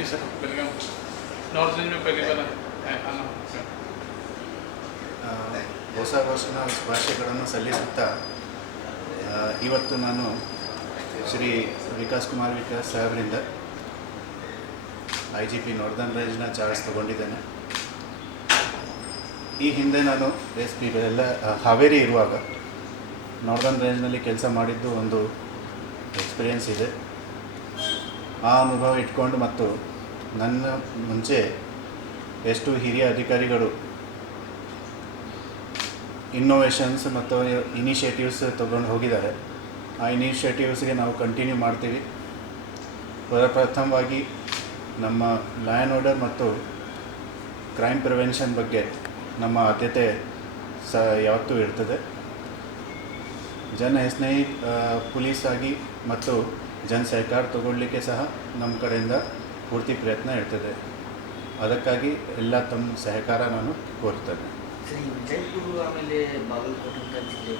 जी sir welcome north range में पहली बार है आना सर ಆ, ಹೊಸ ವರ್ಷನ ಶುಭಾಶಯಗಳನ್ನು ಸಲ್ಲಿಸುತ್ತಾ ಆ, ಇವತ್ತು ನಾನು Shri Vikas Kumar Vikas ಸಾಹೇಬರಿಂದ I G P northern ರೇಂಜ್ನ charge ತಗೊಂಡಿದ್ದೇನೆ ಈ ಹಿಂದೆ ನಾನು ಎಸ್ ಪಿ ಎಲ್ಲ ಆ, ಹಾವೇರಿ ಇರುವಾಗ ನಾರ್ದರ್ನ್ ರೇಂಜ್ನಲ್ಲಿ ಕೆಲಸ ಮಾಡಿದ್ದು ಒಂದು ಎಕ್ಸ್ಪೀರಿಯೆನ್ಸ್ ಇದೆ ಆ ಅನುಭವ ಇಟ್ಕೊಂಡು ಮತ್ತು ನನ್ನ ಮುಂಚೆ ಎಷ್ಟು ಹಿರಿಯ ಅಧಿಕಾರಿಗಳು ಇನ್ನೋವೇಷನ್ಸ್ ಮತ್ತು ಇನಿಷಿಯೇಟಿವ್ಸ್ ತೊಗೊಂಡು ಹೋಗಿದ್ದಾರೆ, ಆ ಇನಿಷಿಯೇಟಿವ್ಸ್ಗೆ ನಾವು ಕಂಟಿನ್ಯೂ ಮಾಡ್ತೀವಿ. ಪ್ರಥಮವಾಗಿ ನಮ್ಮ ಲಯನ್ ಆರ್ಡರ್ ಮತ್ತು ಕ್ರೈಮ್ ಪ್ರಿವೆನ್ಷನ್ ಬಗ್ಗೆ ನಮ್ಮ ಆದ್ಯತೆ ಸ ಯಾವತ್ತೂ ಇರ್ತದೆ. ಜನ ಸ್ನೇಹಿ ಪೊಲೀಸ್ ಆಗಿ ಮತ್ತು ಜನ ಸಹಕಾರ ತಗೊಳ್ಳಿಕ್ಕೆ ಸಹ ನಮ್ಮ ಕಡೆಯಿಂದ ಪೂರ್ತಿ ಪ್ರಯತ್ನ ಇರ್ತದೆ. ಅದಕ್ಕಾಗಿ ಎಲ್ಲ ತಮ್ಮ ಸಹಕಾರ ನಾನು ಕೋರ್ತೇನೆ. ಆಮೇಲೆ ಬಾಗಲಕೋಟೆ ಅಂತ ಜಿಲ್ಲೆ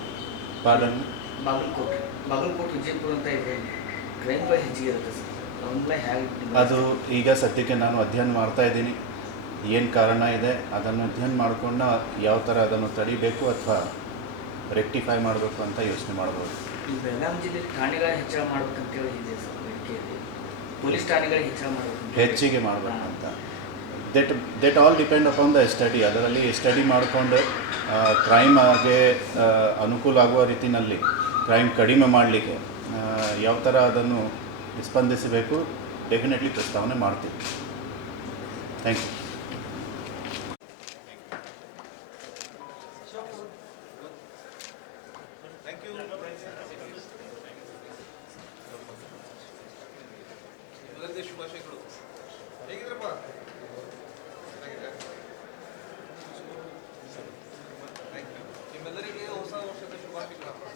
ಪಾಲನ್ ಬಾಗಲಕೋಟೆ. ಬಾಗಲಕೋಟೆ ವಿಜಯಪುರ ಅಂತ ಇದೆ. ಹೆಚ್ಚಿಗೆ ಇರುತ್ತೆ ಸರ್. ಅವನ್ನೆಲ್ಲ ಹೇಗೆ ಅದು ಈಗ ಸದ್ಯಕ್ಕೆ ನಾನು ಅಧ್ಯಯನ ಮಾಡ್ತಾ ಇದ್ದೀನಿ. ಏನು ಕಾರಣ ಇದೆ? ಅದನ್ನು ಅಧ್ಯಯನ ಮಾಡಿಕೊಂಡು ಯಾವ ಥರ ಅದನ್ನು ತಡಿಬೇಕು ಅಥವಾ ರೆಕ್ಟಿಫೈ ಮಾಡಬೇಕು ಅಂತ ಯೋಚನೆ ಮಾಡ್ಬೋದು. ಈ ಬೆಳಗಾವಿ ಜಿಲ್ಲೆಯಲ್ಲಿ ಠಾಣೆಗಳ ಹೆಚ್ಚಳ ಮಾಡ್ಬೇಕಂತೇಳಿ ಇದೆ ಸರ್ ಪೊಲೀಸ್ ಠಾಣೆಗಳ ಹೆಚ್ಚಳ ಮಾಡಬೇಕು. ಹೆಚ್ಚಿಗೆ ಮಾಡಬೇಕಂತ. That that all depend upon the study ಅದರಲ್ಲಿ ಸ್ಟಡಿ ಮಾಡಿಕೊಂಡು ಕ್ರೈಮ್ ಆಗಿ ಅನುಕೂಲ ಆಗುವ ರೀತಿಯಲ್ಲಿ ಕ್ರೈಮ್ ಕಡಿಮೆ ಮಾಡಲಿಕ್ಕೆ ಯಾವ ಥರ ಅದನ್ನು ಸ್ಪಂದಿಸಬೇಕು ಡೆಫಿನೆಟ್ಲಿ ಪ್ರಸ್ತಾವನೆ ಮಾಡ್ತೀವಿ. ಥ್ಯಾಂಕ್ ಯು ಎಲ್ಲರಿಗೆ ಶುಭಾಶಯಗಳು. ಹೇಗಿದ್ರಪ್ಪ? ನಿಮ್ಮೆಲ್ಲರಿಗೆ ಹೊಸ ವರ್ಷದ ಶುಭಾಶಯಗಳಪ್ಪ.